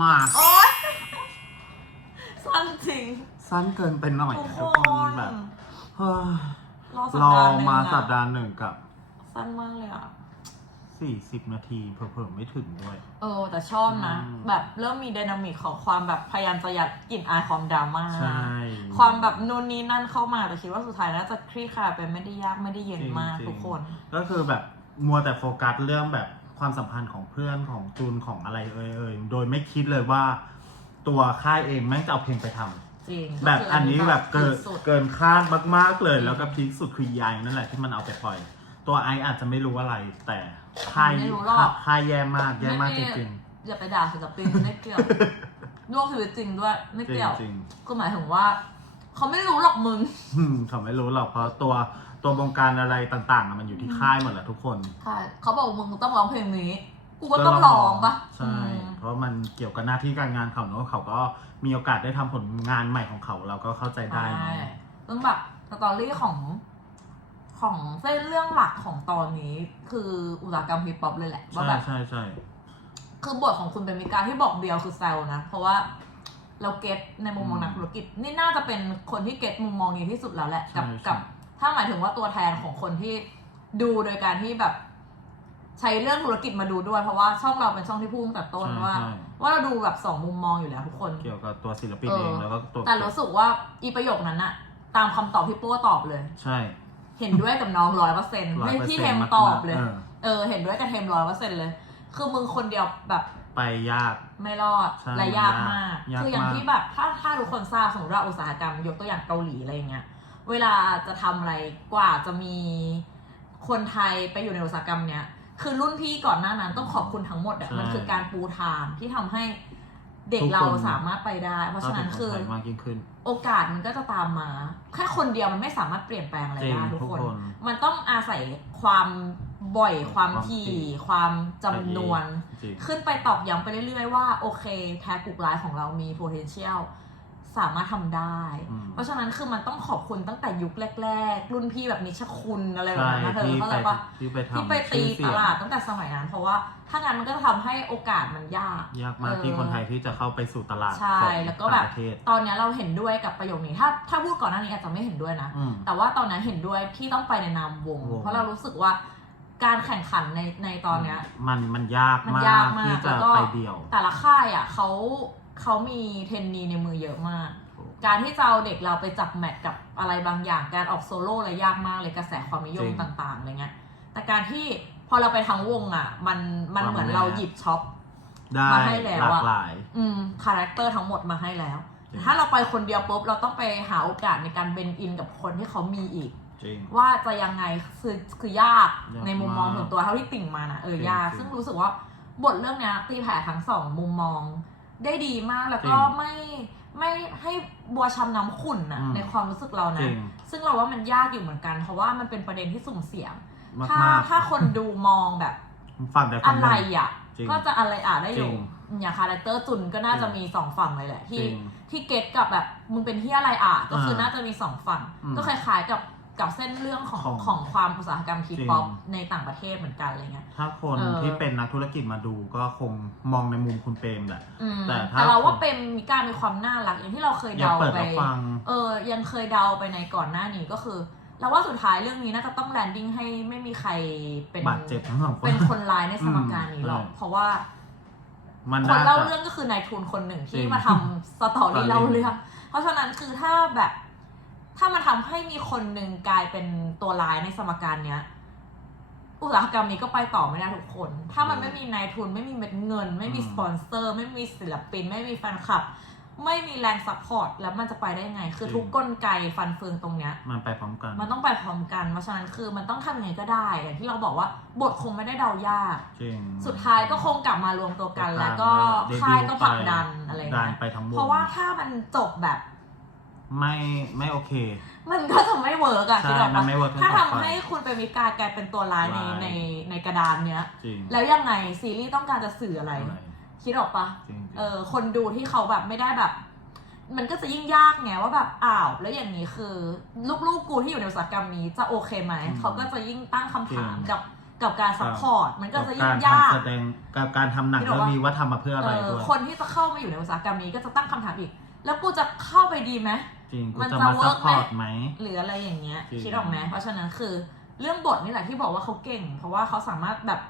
มาโอ๊ยสั้นจริง สั้นเกินไปหน่อยทุกนะคทุกคนน แบบเฮ้ยรอสัปรอดาห์หนึ่งมาอะสัปดาห์หนึ่งกับสั้นมากเลยอะ40นาทีเผลอๆไม่ถึงด้วย เออ แต่ชอบนะ อืม แบบเริ่มมีไดนามิกของความแบบพยายามจะยัดกลิ่นอายความดราม่า ใช่ความแบบนู่นนี่นั่นเข้ามาแต่คิดว่าสุดท้ายน่าจะคลี่คลายไปไม่ได้ยากไม่ได้เย็นมากจริงๆทุกคน ก็คือแบบมัวแต่โฟกัสเรื่องแบบ ความสัมพันธ์ของเพื่อนของจูนของอะไรเอ่ยๆโดยไม่คิดเลยว่า ตัวค่ายเองแม่งจะเอาเพลงไปทำจริงแบบก็คือันนี้แบบเกินสุด เกินคาดมากๆเลยจริงแล้วก็พีคสุดคือยายนั่นแหละที่มันเอาไปปล่อย ตัวไอซ์อาจจะไม่รู้อะไร แต่ค่ายไม่รู้หรอก ค่ายแย่มากแย่มากจไม่ริงอย่าไปด่าศิลปินไม่เกี่ยวโลกชีวิตจริงด้วยไม่ๆจริงเกี่ยว จริงก็หมายถึงว่า เขาไม่รู้หรอกมึง ๆอืมเขาไม่รู้หรอกเพราะตัว ตัวบงการอะไรต่างๆอะมันอยู่ที่ค่ายหมดแหละทุกคนใช่เขาบอกมึงต้องร้องเพลงนี้ กูก็ต้องร้องปะใช่ อืมเพราะมันเกี่ยวกับหน้าที่การงานเขาเนอะเขาก็มีโอกาสได้ทำผลงานใหม่ของเขาเราก็เข้าใจได้ใช่เนอะซึ่งแบบสตอรี่ของของเส้นเรื่องหลักของตอนนี้คืออุตสาหกรรมฮิปฮอปเลยแหละว่าใช่แบบ ใช่ใช่ คือบทของคุณเป็นมิกาที่บอกเบียวคือแซลนะ เพราะว่าเราเก็ตในมุมมองนักธุรกิจ นี่น่าจะเป็นคนที่เก็ตมุมมองนี้ที่สุดแล้วแหละ กับกับ ถ้าหมายถึงว่าตัวแทนของคนที่ดูโดยการที่แบบใช้เรื่องธุรกิจมาดูด้วยเพราะว่าช่องเราเป็นช่องที่พูดตั้งแต่ต้นใช่ว่า ใช่ ว่าเราดูแบบสองมุมมองอยู่แล้วทุกคน เกี่ยวกับตัวศิลปินเออเองแล้วก็ตัวแต่รู้สึกว่าอีประโยคนั้นอะตามคำตอบที่โป้ตอบเลย ใช่เห็นด้วยกับน้องร้อยเปอร์เซ็นต์ไม่ที่เทม100%ตอบเลยเออเออ เห็นด้วยกับเทมร้อยเปอร์เซ็นต์เลย คือมึงคนเดียวแบบไปยาก ไม่รอดใช่และยากมาก ยากคืออย่างมาก ที่แบบถ้าถ้าทุกคนทราบสมมติว่าอุตสาหกรรมยกตัวอย่างเกาหลีอะไรอย่างเงี้ย เวลาจะทำอะไรกว่าจะมีคนไทยไปอยู่ในอุตสาหกรรมเนี้ยคือรุ่นพี่ก่อนหน้านั้นต้องขอบคุณทั้งหมดอะใช่มันคือการปูทางที่ทำให้เด็กทุกคนเราสามารถไปได้ เพราะฉะนั้นคือเข้าถึงนไทยมากยิ่งขึ้นโอกาสมันก็จะตามมา แค่คนเดียวมันไม่สามารถเปลี่ยนแปลงอะไรจริงได้ทุกทุกคนคน มันต้องอาศัยความบ่อยความความถี่ถี่ความจำนวนจริงขึ้นไปตอกย้ำไปเรื่อยๆว่า โอเค แท็กกลุ่มไลน์ของเรามี potential สามารถทำได้อืมเพราะฉะนั้นคือมันต้องขอบคุณตั้งแต่ยุคแรก ๆ รุ่นพี่แบบนิชคุณอะไรแบบใช่นั้นนะเธอที่เข้าไปใจปะที่ไปทำที่ไปตีชื่อเสีตยงลาดตั้งแต่สมัยนั้น เพราะว่าถ้างั้นมันก็จะทำให้โอกาสมันยาก ยากมากเออที่คนไทยที่จะเข้าไปสู่ตลาดใช่ของแล้วก็แบบต่างประเทศตอนเนี้ยเราเห็นด้วยกับประโยคนี้ ถ้าถ้าพูดก่อนหน้านี้อาจจะไม่เห็นด้วยนะอืมแต่ว่าตอนนั้นเห็นด้วยที่ต้องไปในนามวงวง เพราะเรารู้สึกว่าการแข่งขันในในตอนเนี้ย มันมันยากมันมายากกมากที่จะแล้วก็ไปเดี่ยว แต่ละค่ายอะเขา เขามีเทรนนีในมือเยอะมาก การที่จะเอาเด็กเราไปจับแมทกับอะไรบางอย่าง การออกโซโล่อะไรยากมากเลยกระแสความนิยมจริง ต่างๆอะไรเงี้ย แต่การที่พอเราไปทั้งวงอะ มันมันความเหมือนแรงเราหยิบช็อป ได้มาให้แล้วหลาอะ กหลาย อืมคาแรคเตอร์ทั้งหมดมาให้แล้วจริงถ้าเราไปคนเดียวปุ๊บเราต้องไปหาโอกาสในการเบนอินกับคนที่เขามีอีก จริง ว่าจะยังไงคือคือยากยากในมุมมองมากส่วนตัวเท่าที่ติ่งมานะเออจริงยาก จริง ซึ่งรู้สึกว่าบทเรื่องเนี้ยตีแผ่ทั้งสองมุมมอง ได้ดีมากแล้วก็จริงไม่ไม่ให้บัวช้ำน้ำขุ่นนะอืมในความรู้สึกเราจรินะง ซึ่งเราว่ามันยากอยู่เหมือนกัน เพราะว่ามันเป็นประเด็นที่สุ่มเสี่ยง มากถ้ามากถ้าคนดูมองแบบฝั่งใดอะฝั่งหไรนึ่ง อะ จริงก็จะอะไรอะได้อยู่จริงอย่างคาแรคเตอร์จุนก็น่าจะจริงมีสองฝั่งเลยแหละจที่ริงที่เก็ตกับแบบมึงเป็นที่อะไรอะก็คืออ่าน่าจะมีสองฝั่ง อืมก็คล้ายๆกับ กับเส้นเรื่องของของของความอุตสาหกรรมทีจริงป๊อปในต่างประเทศเหมือนกันอะไรเงี้ย ถ้าคนเออ ที่เป็นนักธุรกิจมาดูก็คงมองในมุมคุณเปรมแหละ อืมแต่ถ้า แต่เราว่าเป็นมีการมีความน่ารักอย่างที่เราเคยอยากเดาเปิดไป รับฟัง เออยังเคยเดาไปในก่อนหน้านี้ก็คือเราว่าสุดท้ายเรื่องนี้น่าจะต้องแลนดิ้งให้ไม่มีใครเป็นบาดเจ็บทั้งสองคน เป็นคนร้ายในสมการนี้หรอก อืม เพราะว่ามันคนน่าเล่าจะ เรื่องก็คือนายทุนคนหนึ่งจริที่งมาทำสตอรี่ตอรี่เล่าเรื่อง เพราะฉะนั้นคือถ้าแบบ ถ้ามันทำให้มีคนหนึ่งกลายเป็นตัวร้ายในสมการเนี้ย อุตสาหกรรมนี้ก็ไปต่อไม่ได้ทุกคน ถ้ามันไม่มีนายทุน ไม่มีเม็ดเงิน ไม่มีสปอนเซอร์ ไม่มีศิลปิน ไม่มีแฟนคลับ ไม่มีแรงซัพพอร์ตแล้วมันจะไปได้ไง คือทุกกลไกฟันเฟืองตรงเนี้ย มันไปพร้อมกัน มันต้องไปพร้อมกัน เพราะฉะนั้นคือมันต้องทำยังไงก็ได้ อย่างที่เราบอกว่าบทคงไม่ได้เดายากจริงสุดท้ายก็คงกลับมารวมตัวกัน แล้วก็เดบิวต์ค่ายก็ผลักไปดันอะไรดัเงี้นยไปทั้งวงเพราะว่าถ้ามันจบแบบ ไม่ไม่โอเค มันก็จะไม่เวิร์กอะใช่คิดออกมัปะนไม่ work ถ้าทั้งสองทำให้ฝ่ายคุณเป็นมิกากลายเป็นตัวร้ายในร้าย ในในกระดานเนี้ย จริงแล้วยังไงซีรีส์ต้องการจะสื่ออะไรอะไรคิดออกปะจริงเออคนดูที่เขาแบบไม่ได้แบบ มันก็จะยิ่งยากไงว่าแบบอ้าวแล้วอย่างนี้คือ ลูกๆกูที่อยู่ในอุตสาหกรรมนี้จะโอเคไหมเขาก็จะยิ่งตั้งคำถามกับกับการซัพพอร์ตมันก็จะกัยิ่บงการยากทำแสดงกับการทำหนังที่บเรื่อกองว่านี้ว่าทำมาเพื่ออะไรเออด้วย คนที่จะเข้ามาอยู่ในอุตสาหกรรมนี้ก็จะตั้งคำถามอีก แล้วกูจะเข้าไปดีไหม จริงกูมันจะจะมาซัพ work พอร์ตไหม หรืออะไรอย่างเงี้ยจริง คิดออกไหมเพราะฉะนั้นคือเรื่องบทนี่แหละที่บอกว่าเขาเก่ง เพราะว่าเขาสามารถแบบ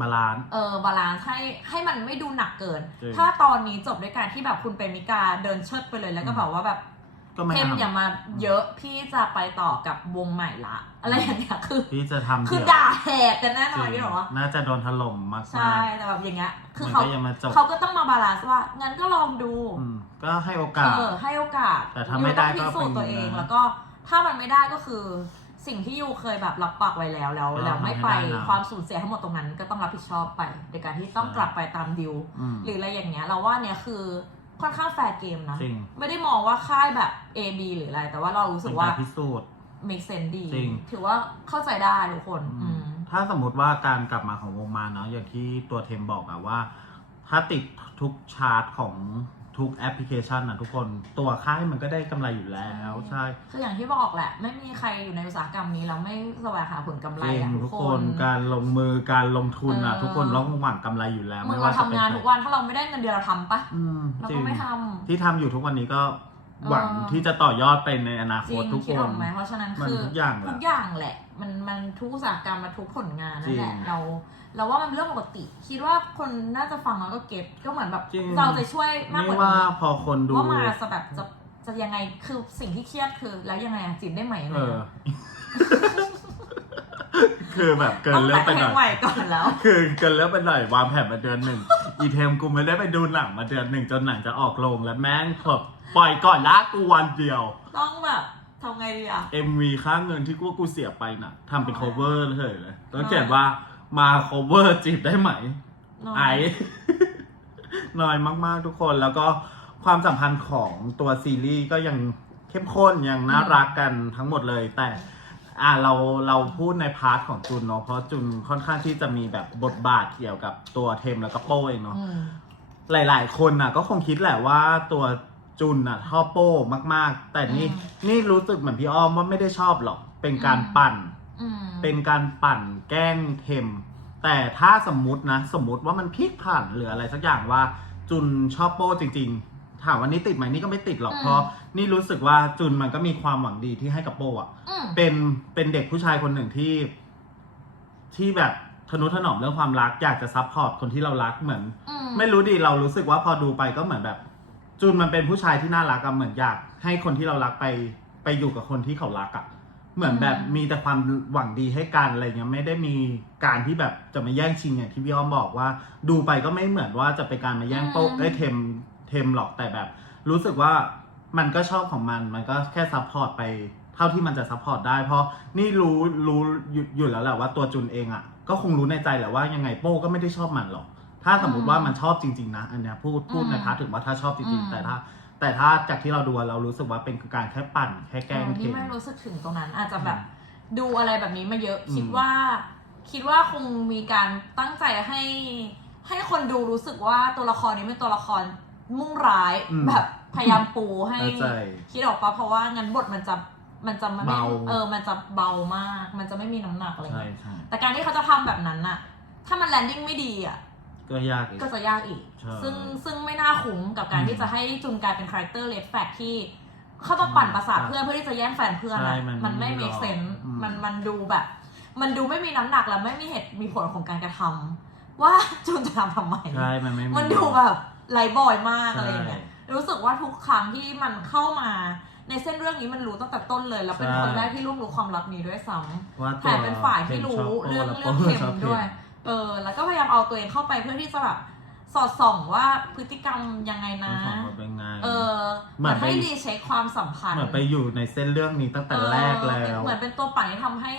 บาลานซ์ เออบาลานซ์ให้ให้มันไม่ดูหนักเกิน จริงถ้าตอนนี้จบด้วยการที่แบบคุณเปรมิกาเดินเชิดไปเลยแล้วก็อืมบอกว่าแบบ ก็ไม่เทมทำอย่ามาเยอะพี่จะไปต่อกับวงใหม่ละ อะไรอย่างเงี้ยคือที่จะทำคือเดี่ยวด่าแหกกันแน่นจอนริงที่บอกว่าน่าจะโดนถล่มมากๆใช่แต่แบบอย่างเงี้ย คือมันเขาก็ยังมาจบเขาก็ต้องมาบาลานซ์ว่างั้นก็ลองดู อืมก็ให้โอกาส เออให้โอกาสแต่ถ้าไม่ได้ยูต้องพิสูจน์ก็เป็นตัวเองนะแล้วก็ถ้ามันไม่ได้ก็คือสิ่งที่ยูเคยแบบรับปากไว้แล้วแล้วก็แล้วไม่ไปทำให้ได้นะ ความสูญเสียทั้งหมดตรงนั้นก็ต้องรับผิดชอบไปโดยการที่ต้องใช่กลับไปตามดิว อืม หรืออะไรอย่างเงี้ยเราว่าเนี่ยคือ ค่อนข้างแฟร์เกมนะ จริงไม่ได้มองว่าค่ายแบบ A B หรืออะไร แต่ว่าเรารู้สึเป็กนว่าการพิสูจน์ make sense ดี จริง ถือว่าเข้าใจได้ทุกคน อืม ถ้าสมมติว่าการกลับมาของวงมาเนาะอย่างที่ตัวเทมบอกอะว่า ถ้าติดทุกชาร์ตของ ทุกแอปพลิเคชันนะทุกคนตัวค่ายมันก็ได้กำไรอยู่แล้วใช่ใช่ คืออย่างที่บอกแหละ ไม่มีใครอยู่ในอุตสาหกรรมนี้แล้วไม่แสวงหาผลกำไรจริงอะทุทุกกคคน น การลงมือการลงทุนอะเออ ทุกคนต้องหวังกำไรอยู่แล้วมึงว่าเราจะทำเป็นงานใครทุกวันถ้าเราไม่ได้เงินเดือนเราทำปะอืมเราจริก็งไม่ทำ ที่ทำอยู่ทุกวันนี้ก็หวังเออ ที่จะต่อยอดไปในอนาจคริตงทุกคิดคอน อกไหมเพราะฉะนั้นมันคือทุกอย่างแหละ ทุกอย่างแหละ มันมันทุกอุตสาหกรรมมาทุกผลงานนั่นแหละจริง เรา เราว่ามันเป็นเรื่องปกติ คิดว่าคนน่าจะฟังแล้วก็เก็ตก็เหมือนแบบจริง เราจะช่วยมากนี่กว่าว่านี้พอคนดู ว่ามาจะแบบจะจะยังไงคือสิ่งที่เครียดคือ แล้วยังไงอะจีบได้ไหมยังเอไงออะคือแบบเกิต้อนงเรื่องแต่ไปหให้น่อย ไหวก่อนแล้ว คือเกินเรื่องไปหน่อยวางแผนมาเดือนหนึ่ง อีเทมกูไม่ได้ไปดูหนังมาเดือนหนึ่งจนหนังจะออกโรงแล้วแม่งแบบปล่อยก่อนละกูวันเดียว ต้องแบบทำไงดีอะ MV ค่าเงินที่กูว่ากูเสียไปน่ะทำเป็น cover เฉยเลยแล้วเขียนว่า มา cover จีบได้ไหม น้ยไอน้อยมาก ๆ ทุกคนแล้วก็ความสัมพันธ์ของตัวซีรีส์ก็ยังเข้มข้น ยังน่ารักกันทั้งหมดเลย แต่อ่าเราเราพูดในพาร์ทของจุนเนาะเพราะจุนค่อนข้างที่จะมีแบบบทบาทเกี่ยวกับตัวเทมแล้วก็โป้เองเนาะ อืม หลาย ๆ คนน่ะก็คงคิดแหละว่าตัวจุนน่ะชอบโป้มาก ๆ แต่นี่อืมนี่รู้สึกเหมือนพี่อ้อมว่าไม่ได้ชอบหรอก เป็นการอืม ปั่นอืม เป็นการปั่นแกล้งเทม แต่ถ้าสมมุตินะ สมมุติว่ามันพลิกผ่านหรืออะไรสักอย่างว่าจุนชอบโป้จริง ๆ ถามว่านี่ติดไหมนี่ก็ไม่ติดหรอกอืม เพราะนี่รู้สึกว่าจุนมันก็มีความหวังดีที่ให้กับโป้อะอืม เป็นเป็นเด็กผู้ชายคนหนึ่งที่ ที่แบบทนุถนอมเรื่องความรักอยากจะซัพพอร์ตคนที่เรารักเหมือน อืม ไม่รู้ดิเรารู้สึกว่าพอดูไปก็เหมือนแบบจุนมันเป็นผู้ชายที่น่ารักอะเหมือนอยากให้คนที่เรารักไปไปอยู่กับคนที่เขารักอะ เหมือนแบบมีแต่ความหวังดีให้กันอะไรเงี้ยไม่ได้มีการที่แบบจะมาแย่งชิงอย่างที่พี่อ้อมบอกว่า ดูไปก็ไม่เหมือนว่าจะเป็นการมาแย่งโป๊กได้ยเทมเทมหรอกแต่แบบ รู้สึกว่ามันก็ชอบของมันมันก็แค่ซัพพอร์ตไปเท่าที่มันจะซัพพอร์ตได้ เพราะนี่รู้รู้อยู่อยู่แล้วแหละว่าตัวจุนเองอะก็คงรู้ในใจแหละว่ายังไงโป้ก็ไม่ได้ชอบมันหรอก ถ้าสมมติว่ามันชอบจริง ๆ นะ อันเนี้ยพูดพูดในพาร์ทถึงว่าถ้าชอบจริงๆแต่ถ้า แต่ถ้าจากที่เราดูอะเรารู้สึกว่าเป็นการแค่ปั่นแค่แกล้งเออเทนี่มไม่รู้สึกถึงตรงนั้น อาจจะแบบดูอะไรแบบนี้มาเยอะ อืม คิดว่า คิดว่าคงมีการตั้งใจให้ ให้คนดูรู้สึกว่าตัวละครนี้เป็นตัวละครมุ่งร้ายอืม แบบพยายามปูให้ เข้าใจ คิดออกปะเพราะว่างั้นบทมันจะมันจะไม่เบา เออ มันจะเบามาก มันจะไม่มีน้ำหนักอะไรใช่เงี้ยใช่แต่การที่เขาจะทำแบบนั้นน่ะ ถ้ามันแลนดิ้งไม่ดีอะ ก็ยากอีก ก็จะยากอีก ใช่ ซึ่งซึ่งไม่น่าคุ้มกับการอืมที่จะให้จุนกลายเป็นคาแรคเตอร์เลดแฟกที่เข้ามาปั่นประสาทเพื่อนเพื่อที่จะแย่งแฟนเพื่อนใช่อะมันมันไม่ไม่เมหรคอกเซนอืม มันมันดูแบบ มันดูไม่มีน้ำหนักและไม่มีเหตุมีผลของการกระทำว่าจุนจะทำทำไม ใช่ มันไม่มันดูแบบไรบอยมากใช่อะไรอย่างเงี้ย รู้สึกว่าทุกครั้งที่มันเข้ามา ในเส้นเรื่องนี้มันรู้ตั้งแต่ต้นเลย แล้วเป็นใช่คนแรกที่ร่วมรู้ความลับนี้ด้วยซ้ำว่าแถตัวมเป็นฝ่ายที่รู้ทมชบเรื่องโป้เรื่องแล้วเข็มโป้ชอบด้วย เออ แล้วก็พยายามเอาตัวเองเข้าไปเพื่อที่จะแบบสอดส่องว่าพฤติกรรมยังไงทั้นะงสองคนเป็นไง เออเหเหมืมืออนนไป ให้ดีเช็คความสัมพันธ์เหมือนไปอยู่ในเส้นเรื่องนี้ตั้งแต่แรกแล้วเหมือนเป็นตัวปั่นที่ทำให้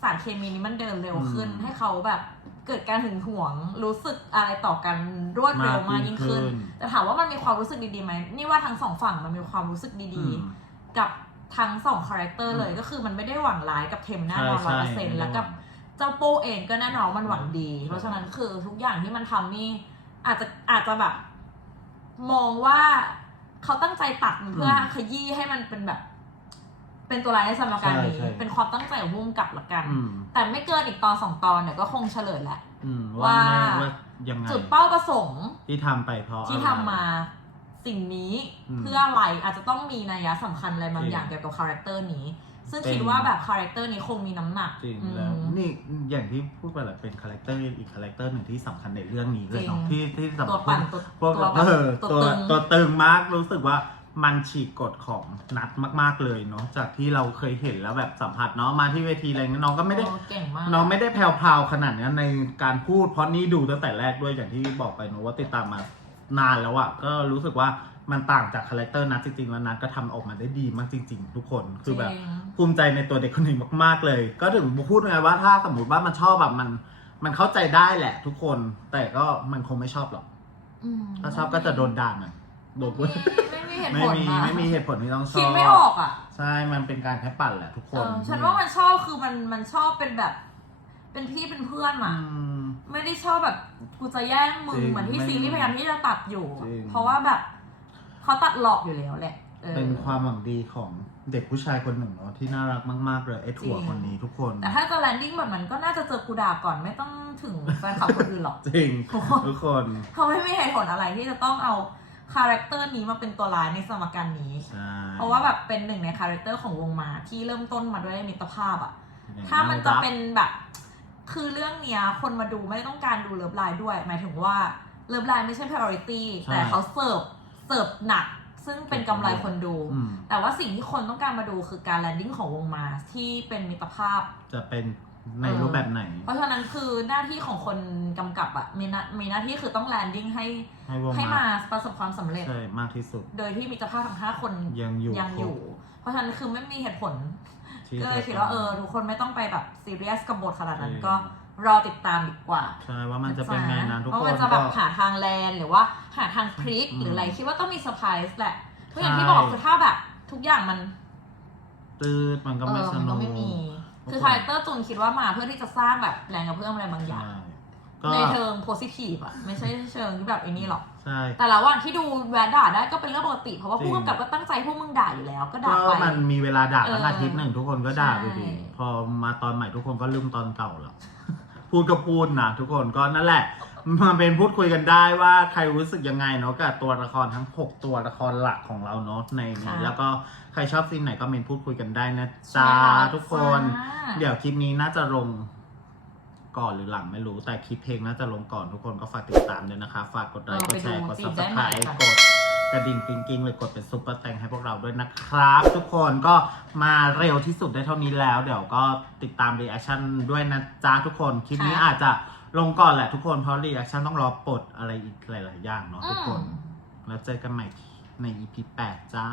สารเคมีนี้มันเดินเร็วขึ้น อืม ให้เขาแบบเกิดการหึงหวง รู้สึกอะไรต่อกันรวดเร็วมากยิ่งขึ้นมากยิ่งขึ้น แต่ถามว่ามันมีความรู้สึกดีๆไหมนี่ว่าทั้งสองฝั่งมันมีความรู้สึกดีอืม ๆ กับทั้งสองคาแรคเตอร์เลยอืมก็คือมันไม่ได้หวังร้ายกับเทมแน่นอนใช่ร้อยใช่เปอร์เซ็นต์ไม่ได้แล้วกับหวัง เจ้าโป้เองก็แน่นอนมันหวังดีใช่เพราะฉะนั้นคือทุกอย่างที่มันทำนี่ อาจจะอาจจะแบบ มองว่าเขาตั้งใจตัดมันเพื่ออขยี้ให้มันเป็นแบบ เป็นตัวร้ายในสมการนี้ใช่ใช่เป็นความตั้งใจของพุ่มกับละกันอืมแต่ไม่เกินอีกตอนสองตอนเนี่ยก็คงเฉลยแหละอืมว่าว่าแม่ว่ายังไงจุดเป้าประสงค์ที่ทำไปเพราะที่อะไรทำมาสิ่งนี้อืมเพื่ออะไรอาจจะต้องมีนัยสำคัญอะไรบางจริงอย่างเกี่ยวกับคาแรคเตอร์นี้ ซึ่งเป็นคิดว่าแบบคาแรคเตอร์นี้คงมีน้ำหนักจริงอืมแล้วนี่อย่างที่พูดไปแหละเป็นคาแรคเตอร์อีกคาแรคเตอร์หนึ่งที่สำคัญในเรื่องนี้เลยเนาะจริง ที่ที่สำตัวคัปั่ญนตัวพวกตัวเออตัตัววตึง ตัวตึงมากรู้สึกว่ามันฉีกกฎของนัดมาก ๆเลยเนาะจากที่เราเคยเห็นแล้วแบบสัมผัสเนาะมาที่เวทีอะไรเงี้ยน้องก็ไม่ได้ โอ้เก่งมาก น้องไม่ได้แผ่วๆขนาดนี้ในการพูดเพราะนี่ดูตั้งแต่แรกด้วยอย่างที่บอกไปเนอะว่าติดตามมานานแล้วอะก็รู้สึกว่า มันต่างจากคาแรคเตอร์นัดจริงๆ แล้วนัดก็ทำออกมาได้ดีมากจริง ๆ ทุกคนคือแบบ จริง ภูมิใจในตัวเด็กคนนี้มากๆเลย ก็ถึงพูดไงว่าถ้าสมมติว่ามันชอบแบบมัน มันเข้าใจได้แหละ ทุกคน แต่ก็มันคงไม่ชอบหรอก อืมถ้าชอบก็จะโดนด่ามันโดนไม่มีเหตุไม่ผลมีอะไม่มีเหตุผลที่ต้องชอบคิดไม่ออกอะใช่ มันเป็นการแค่ปั่นแหละทุกคเอนอฉันว่ามันชอบคือมันมันชอบเป็นแบบ เป็นพี่เป็นเพื่อนอือะมไม่ได้ชอบแบบกูจะแย่งมึจงริงเหมือนที่ไม่ซีรีส์พยายามที่จะตัดอยู่ จริง เพราะว่าแบบ เขาตัดหลอกอยู่แล้วแหละออเป็นความหวังดีของเด็กผู้ชายคนหนึ่งเนาะที่น่ารักมาก ๆ เลยไอ้ถั่วจริงคนนี้ทุกคน แต่ถ้าจะแลนดิ้งแบบมันก็น่าจะเจอกูด่าก่อนไม่ต้องถึงแฟนคลับคนอื่นหรอก จริงทุกคนทุกคนเขาไม่มีเหตุผลอะไรที่จะต้องเอาคาแรคเตอร์นี้มาเป็นตัวร้ายในสมการนี้ใช่เพราะว่าแบบเป็นหนึ่งในคาแรคเตอร์ของวงมาที่เริ่มต้นมาด้วยมิตรภาพอะอย่างถ้ามันจะรักเป็นแบบ คือเรื่องเนี้ยคนมาดูไม่ได้ต้องการดูเลิฟไลน์ด้วย หมายถึงว่าเลิฟไลน์ไม่ใช่ priority ใช่แต่เขาเสิร์ฟ เสิร์ฟหนัก ซึ่งเป็นกำไรคนดู อืมแต่ว่าสิ่งที่คนต้องการมาดูคือการแลนดิ้งของวงมาที่เป็นมิตรภาพ จะเป็นในเออรูปแบบไหน เพราะฉะนั้นคือหน้าที่ของคนกำกับอะมีหน้ามีหน้าที่คือต้องแลนดิ้งให้ให้วงให้มามาประสบความสำเร็จ ใช่มากที่สุด โดยที่มิตรภาพทั้งห้าคนยังอยู่ยังครบอยู่ เพราะฉะนั้นคือไม่มีเหตุผล ที่ก็เลยจะคิดว่าเออทุกคนไม่ต้องไปแบบซีเรียสกับบทขนาดนั้นจริงก็ รอติดตามดีกว่า ใช่ว่ามันจะเป็นไงนะทุกเพราะคมันนจะแบบก็หาทางแลนหรือว่าหาทางพลิกอืมหรืออะไรคิดว่าต้องมีเซอร์ไพรส์แหละเพราะอย่างใช่ที่บอกคือถ้าแบบ ทุกอย่างมัน ตืดมันก็เอไม่อสมันนุก็กไม่มีทุกคือคนคาแรคเตอร์จูนคิดว่ามาเพื่อที่จะสร้างแบบแรงกระเพื่อมอะไรบางอย่างใช่ก็ในเชิงโพซิทีฟอะไม่ใช่เชิงที่แบบไอ้นี่หรอกใช่แต่ละวันที่ดูแวะด่าได้ก็เป็นเรื่องปกติ เพราะว่าจริงผู้กำกับก็ตั้งใจให้พวกมึงด่าอยู่แล้ว ก็ด่าก็ไปมันมีเวลาด่าตั้งเอออาทิตย์หนึ่งทุกคนก็ด่าใช่ไปดีพอมาตอนใหม่ทุกคนก็ลืมตอนเก่าแล้ว พูดก็พูดนะทุกคนก็นั่นแหละมาเป็นพูดคุยกันได้ว่าใครรู้สึกยังไงเนาะกับตัวละครทั้ง 6 ตัวละครหลักของเราเนาะในนี้แล้วก็ใครชอบซีนไหนก็เมนพูดคุยกันได้นะจ๊ะใช่แล้วทุกคนจ้าเดี๋ยวคลิปนี้น่าจะลงก่อนหรือหลังไม่รู้แต่คลิปเพลงน่าจะลงก่อนทุกคนก็ฝากติดตามด้วยนะคะ ฝากกดไลค์กดแชร์กด subscribe กดก ระดิ่งกริ๊งๆหรือกดเป็นซุปเปอร์แตงให้พวกเราด้วยนะครับ ทุกคนก็มาเร็วที่สุดได้เท่านี้แล้ว เดี๋ยวก็ติดตามรีแอคชั่นด้วยนะจ๊ะทุกคนคลิปนี้ค่ะอาจจะลงก่อนแหละทุกคนเพราะรีแอคชั่นต้องรอปลดอะไรอีกหลาย ๆ อย่างเนาะทุกคนอืมแล้วเจอกันใหม่ใน EP 8 จ้า